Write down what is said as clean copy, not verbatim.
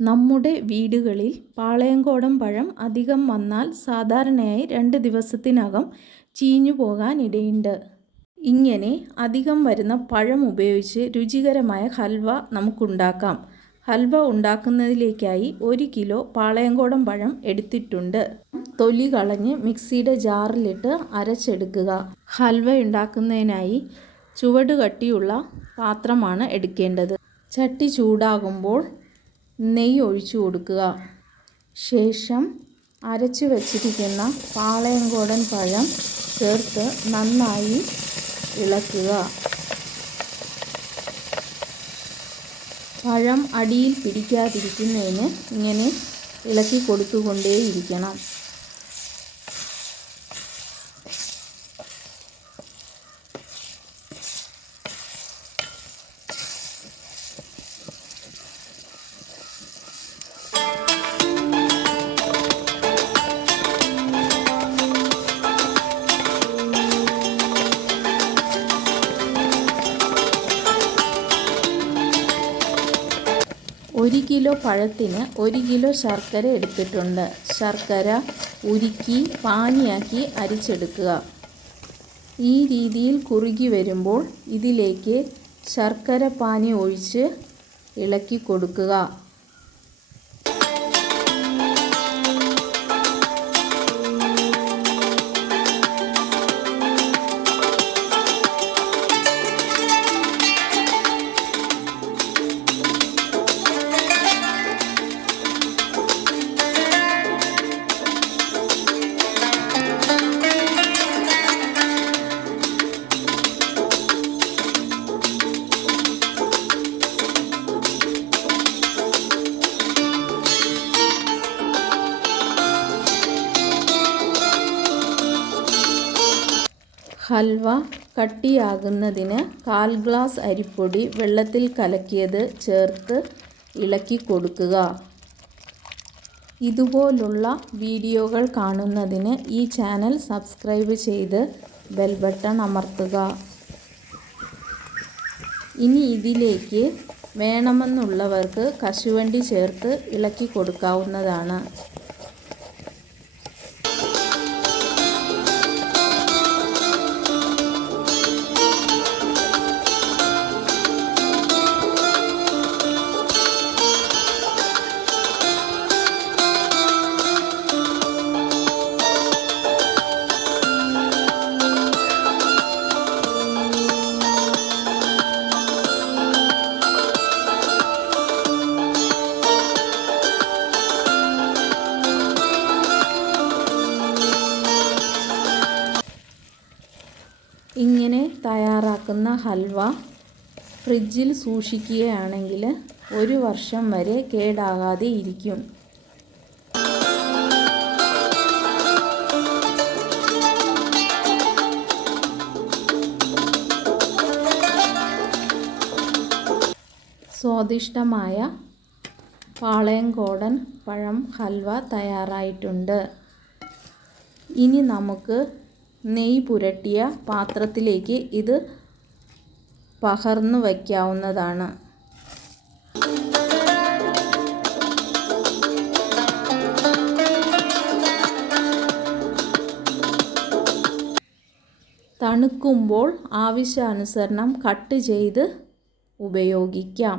നമ്മുടെ വീടുകളിൽ പാളയംകോടൻ പഴം അധികം വന്നാൽ സാധാരണയായി 2 ദിവസത്തിനകം ചീഞ്ഞു പോകാനിടയുണ്ട്. ഇങ്ങനെ അധികം വരുന്ന പഴം ഉപയോഗിച്ച് രുചികരമായ ഹൽവ നമുക്കുണ്ടാക്കാം. ഹൽവ ഉണ്ടാക്കുന്നതിലേക്കായി 1 കിലോ പാളയംകോടൻ പഴം എടുത്തിട്ടുണ്ട്. തൊലി കളഞ്ഞ് മിക്സിയുടെ ജാറിലിട്ട് അരച്ചെടുക്കുക. ഹൽവ ഉണ്ടാക്കുന്നതിനായി ചുവട് കട്ടിയുള്ള പാത്രമാണ് എടുക്കേണ്ടത്. ചട്ടി ചൂടാകുമ്പോൾ നെയ്യ് ഒഴിച്ചു കൊടുക്കുക. ശേഷം അരച്ചു വച്ചിരിക്കുന്ന പാളയംകോടൻ പഴം ചേർത്ത് നന്നായി ഇളക്കുക. പഴം അടിയിൽ പിടിക്കാതിരിക്കുന്നതിന് ഇങ്ങനെ ഇളക്കി കൊടുത്തുകൊണ്ടേയിരിക്കണം. ഒരു കിലോ പഴത്തിന് 1 കിലോ ശർക്കര എടുത്തിട്ടുണ്ട്. ശർക്കര ഉരുക്കി പാനിയാക്കി അരിച്ചെടുക്കുക. ഈ രീതിയിൽ കുറുകി വരുമ്പോൾ ഇതിലേക്ക് ശർക്കര പാനി ഒഴിച്ച് ഇളക്കി കൊടുക്കുക. ഹൽവ കട്ടിയാകുന്നതിന് 1/4 ഗ്ലാസ് അരിപ്പൊടി വെള്ളത്തിൽ കലക്കിയത് ചേർത്ത് ഇളക്കി കൊടുക്കുക. ഇതുപോലുള്ള വീഡിയോകൾ കാണുന്നതിന് ഈ ചാനൽ സബ്സ്ക്രൈബ് ചെയ്ത് ബെൽ ബട്ടൺ അമർത്തുക. ഇനി ഇതിലേക്ക് വേണമെന്നുള്ളവർക്ക് കശുവണ്ടി ചേർത്ത് ഇളക്കി കൊടുക്കാവുന്നതാണ്. ഇങ്ങനെ തയ്യാറാക്കുന്ന ഹൽവ ഫ്രിഡ്ജിൽ സൂക്ഷിക്കുകയാണെങ്കിൽ 1 വർഷം വരെ കേടാകാതെ ഇരിക്കും. സ്വാദിഷ്ടമായ പാളയംകോടൻ പഴം ഹൽവ തയ്യാറായിട്ടുണ്ട്. ഇനി നമുക്ക് നെയ്യ് പുരട്ടിയ പാത്രത്തിലേക്ക് ഇത് പകർന്നു വയ്ക്കാവുന്നതാണ്. തണുക്കുമ്പോൾ ആവശ്യാനുസരണം കട്ട് ചെയ്ത് ഉപയോഗിക്കാം.